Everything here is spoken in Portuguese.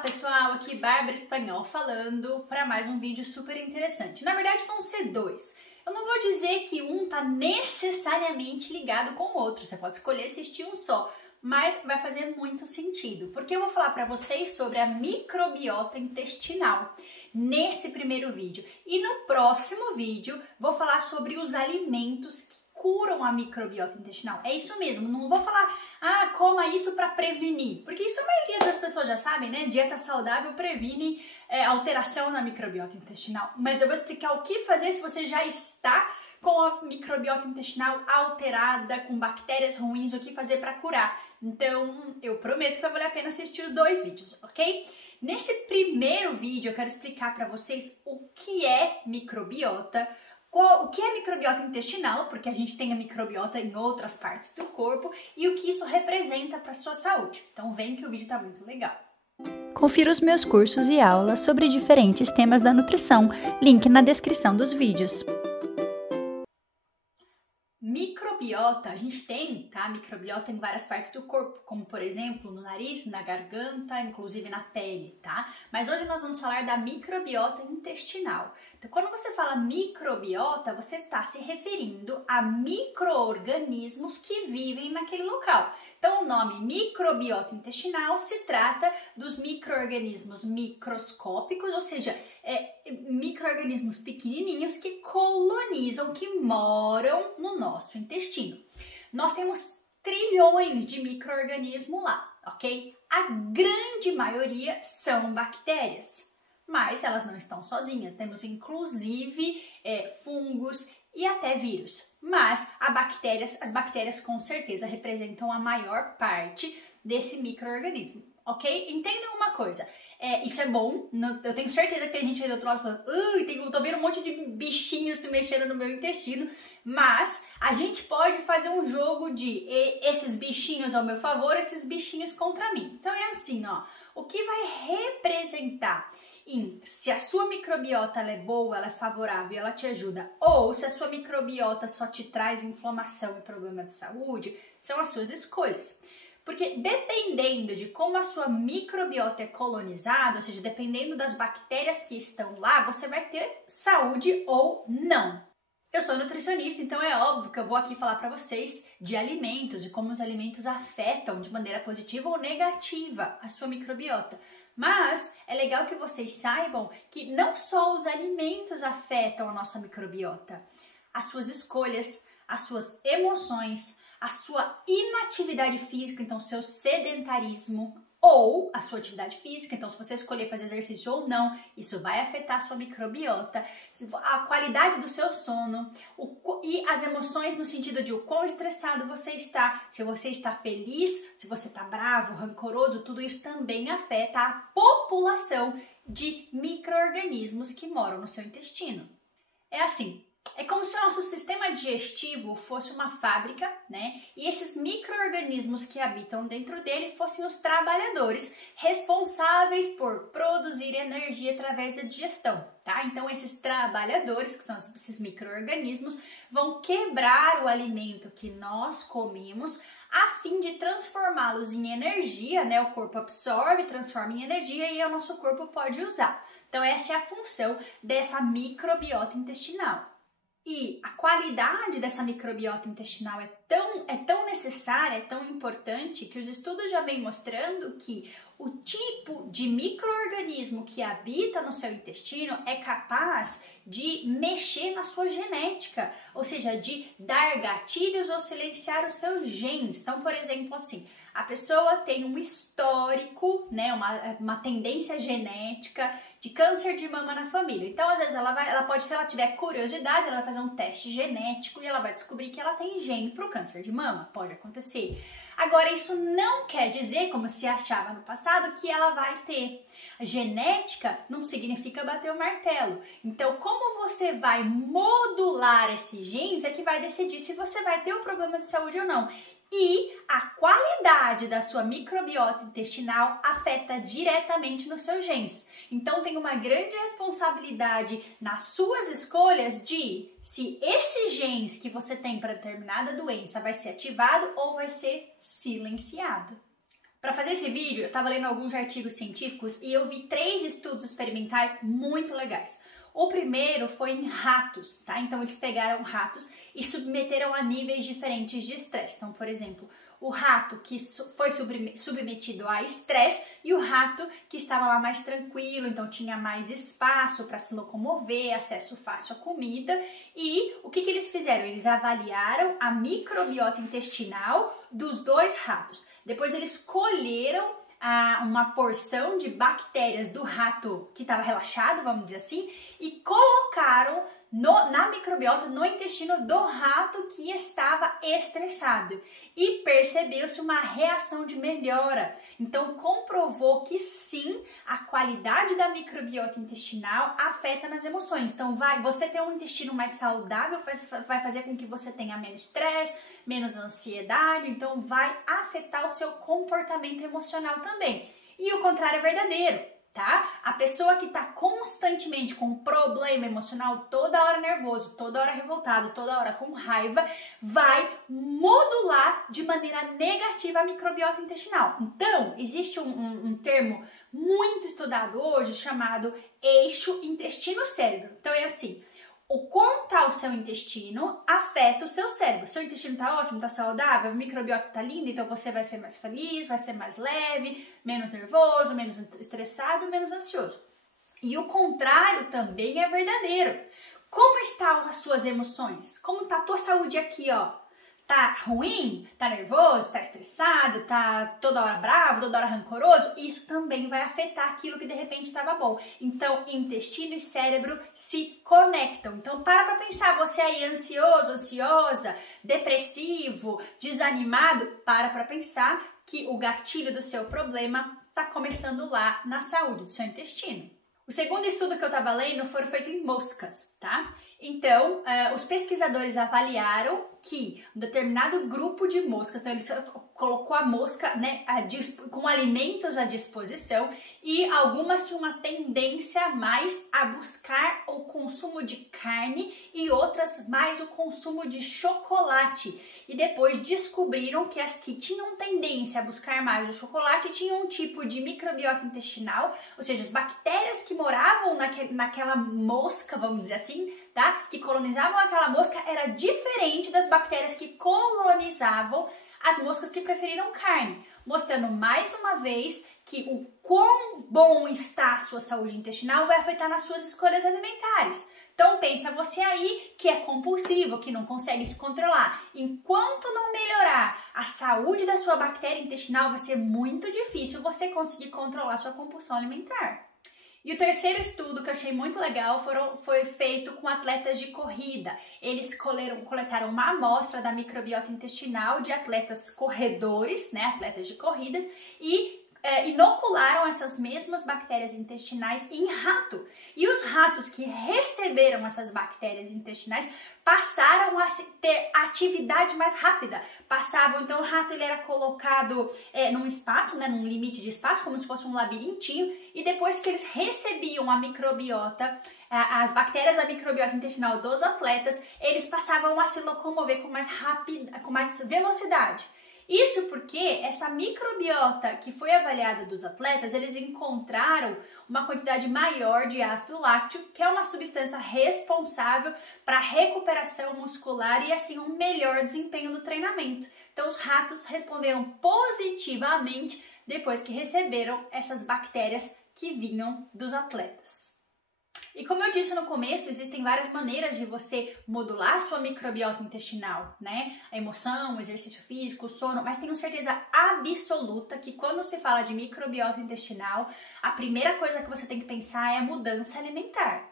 pessoal, aqui Bárbara Espanhol falando para mais um vídeo super interessante. Na verdade vão ser dois. Eu não vou dizer que um tá necessariamente ligado com o outro, você pode escolher assistir um só, mas vai fazer muito sentido, porque eu vou falar para vocês sobre a microbiota intestinal nesse primeiro vídeo. E no próximo vídeo vou falar sobre os alimentos que curam a microbiota intestinal. É isso mesmo, não vou falar, coma isso para prevenir, porque isso a maioria das pessoas já sabem, né? Dieta saudável previne alteração na microbiota intestinal. Mas eu vou explicar o que fazer se você já está com a microbiota intestinal alterada, com bactérias ruins, o que fazer para curar. Então, eu prometo que vai valer a pena assistir os dois vídeos, ok? Nesse primeiro vídeo, eu quero explicar para vocês o que é microbiota, o que é microbiota intestinal, porque a gente tem a microbiota em outras partes do corpo, e o que isso representa para a sua saúde. Então, vem que o vídeo está muito legal. Confira os meus cursos e aulas sobre diferentes temas da nutrição, link na descrição dos vídeos. Microbiota, a gente tem, tá? Microbiota em várias partes do corpo, como por exemplo no nariz, na garganta, inclusive na pele, tá? Mas hoje nós vamos falar da microbiota intestinal. Então, quando você fala microbiota, você está se referindo a micro-organismos que vivem naquele local. Então, o nome microbiota intestinal se trata dos micro-organismos microscópicos, ou seja, micro-organismos pequenininhos que colonizam, que moram no nosso intestino. Nós temos trilhões de micro-organismos lá, ok? A grande maioria são bactérias, mas elas não estão sozinhas. Temos inclusive fungos e até vírus, mas as bactérias com certeza representam a maior parte desse micro-organismo, ok? Entendam uma coisa, isso é bom, eu tenho certeza que tem gente aí do outro lado falando, tô vendo um monte de bichinhos se mexendo no meu intestino, mas a gente pode fazer um jogo de esses bichinhos ao meu favor, esses bichinhos contra mim. Então é assim, ó, o que vai representar se a sua microbiota ela é boa, ela é favorável, ela te ajuda, ou se a sua microbiota só te traz inflamação e problema de saúde, são as suas escolhas. Porque dependendo de como a sua microbiota é colonizada, ou seja, dependendo das bactérias que estão lá, você vai ter saúde ou não. Eu sou nutricionista, então é óbvio que eu vou aqui falar para vocês de alimentos, de como os alimentos afetam de maneira positiva ou negativa a sua microbiota. Mas é legal que vocês saibam que não só os alimentos afetam a nossa microbiota, as suas escolhas, as suas emoções, a sua inatividade física, então seu sedentarismo, ou a sua atividade física, então se você escolher fazer exercício ou não, isso vai afetar a sua microbiota, a qualidade do seu sono e as emoções no sentido de o quão estressado você está, se você está feliz, se você está bravo, rancoroso, tudo isso também afeta a população de micro-organismos que moram no seu intestino. É assim. É como se o nosso sistema digestivo fosse uma fábrica, né? E esses micro-organismos que habitam dentro dele fossem os trabalhadores responsáveis por produzir energia através da digestão, tá? Então, esses trabalhadores, que são esses micro-organismos, vão quebrar o alimento que nós comemos a fim de transformá-los em energia, né? O corpo absorve, transforma em energia e o nosso corpo pode usar. Então, essa é a função dessa microbiota intestinal. E a qualidade dessa microbiota intestinal é tão necessária, é tão importante, que os estudos já vêm mostrando que o tipo de micro-organismo que habita no seu intestino é capaz de mexer na sua genética, ou seja, de dar gatilhos ou silenciar os seus genes. Então, por exemplo, assim, a pessoa tem um histórico, né, uma tendência genética de câncer de mama na família. Então, às vezes, ela pode, se ela tiver curiosidade, ela vai fazer um teste genético e ela vai descobrir que ela tem gene para o câncer de mama. Pode acontecer. Agora, isso não quer dizer, como se achava no passado, que ela vai ter. A genética não significa bater o martelo. Então, como você vai modular esses genes é que vai decidir se você vai ter o problema de saúde ou não. E a qualidade da sua microbiota intestinal afeta diretamente nos seus genes. Então tem uma grande responsabilidade nas suas escolhas de se esses genes que você tem para determinada doença vai ser ativado ou vai ser silenciado. Para fazer esse vídeo, eu estava lendo alguns artigos científicos e eu vi 3 estudos experimentais muito legais. O primeiro foi em ratos, tá? Então eles pegaram ratos e submeteram a níveis diferentes de estresse. Então, por exemplo, o rato que foi submetido a estresse e o rato que estava lá mais tranquilo, então tinha mais espaço para se locomover, acesso fácil à comida. E o que eles fizeram? Eles avaliaram a microbiota intestinal dos 2 ratos. Depois eles colheram uma porção de bactérias do rato que estava relaxado, vamos dizer assim, e colocaram na microbiota, no intestino do rato que estava estressado. E percebeu-se uma reação de melhora. Então, comprovou que sim, a qualidade da microbiota intestinal afeta nas emoções. Então, você ter um intestino mais saudável vai fazer com que você tenha menos estresse, menos ansiedade. Então, vai afetar o seu comportamento emocional também. E o contrário é verdadeiro. Tá? A pessoa que está constantemente com um problema emocional, toda hora nervoso, toda hora revoltado, toda hora com raiva, vai modular de maneira negativa a microbiota intestinal. Então, existe um termo muito estudado hoje chamado eixo intestino-cérebro. Então, é assim, o como está o seu intestino afeta o seu cérebro. Seu intestino está ótimo, está saudável, a microbiota está linda, então você vai ser mais feliz, vai ser mais leve, menos nervoso, menos estressado, menos ansioso. E o contrário também é verdadeiro. Como estão as suas emoções? Como está a tua saúde aqui, ó? Tá ruim? Tá nervoso? Tá estressado? Tá toda hora bravo? Toda hora rancoroso? Isso também vai afetar aquilo que de repente estava bom. Então, intestino e cérebro se conectam. Então, para pensar, você aí ansioso, ansiosa, depressivo, desanimado, para pensar que o gatilho do seu problema tá começando lá na saúde do seu intestino. O segundo estudo que eu estava lendo foi feito em moscas, tá? Então, os pesquisadores avaliaram que um determinado grupo de moscas, então eles colocou a mosca, né, com alimentos à disposição e algumas tinham uma tendência mais a buscar o consumo de carne e outras mais o consumo de chocolate. E depois descobriram que as que tinham tendência a buscar mais o chocolate tinham um tipo de microbiota intestinal, ou seja, as bactérias que moravam naquela mosca, vamos dizer assim, tá? Que colonizavam aquela mosca era diferente das bactérias que colonizavam as moscas que preferiram carne, mostrando mais uma vez que o quão bom está a sua saúde intestinal vai afetar nas suas escolhas alimentares. Então pensa você aí que é compulsivo, que não consegue se controlar. Enquanto não melhorar a saúde da sua bactéria intestinal, vai ser muito difícil você conseguir controlar sua compulsão alimentar. E o terceiro estudo que eu achei muito legal foi feito com atletas de corrida. Eles coletaram uma amostra da microbiota intestinal de atletas corredores, né, atletas de corridas, e inocularam essas mesmas bactérias intestinais em rato. E os ratos que receberam essas bactérias intestinais passaram a ter atividade mais rápida. Então o rato ele era colocado num espaço, né, num limite de espaço, como se fosse um labirintinho, e depois que eles recebiam a microbiota, as bactérias da microbiota intestinal dos atletas, eles passavam a se locomover com mais velocidade. Isso porque essa microbiota que foi avaliada dos atletas, eles encontraram uma quantidade maior de ácido láctico, que é uma substância responsável para a recuperação muscular e assim um melhor desempenho no treinamento. Então os ratos responderam positivamente depois que receberam essas bactérias que vinham dos atletas. E como eu disse no começo, existem várias maneiras de você modular a sua microbiota intestinal, né? A emoção, o exercício físico, o sono, mas tenho certeza absoluta que quando se fala de microbiota intestinal, a primeira coisa que você tem que pensar é a mudança alimentar.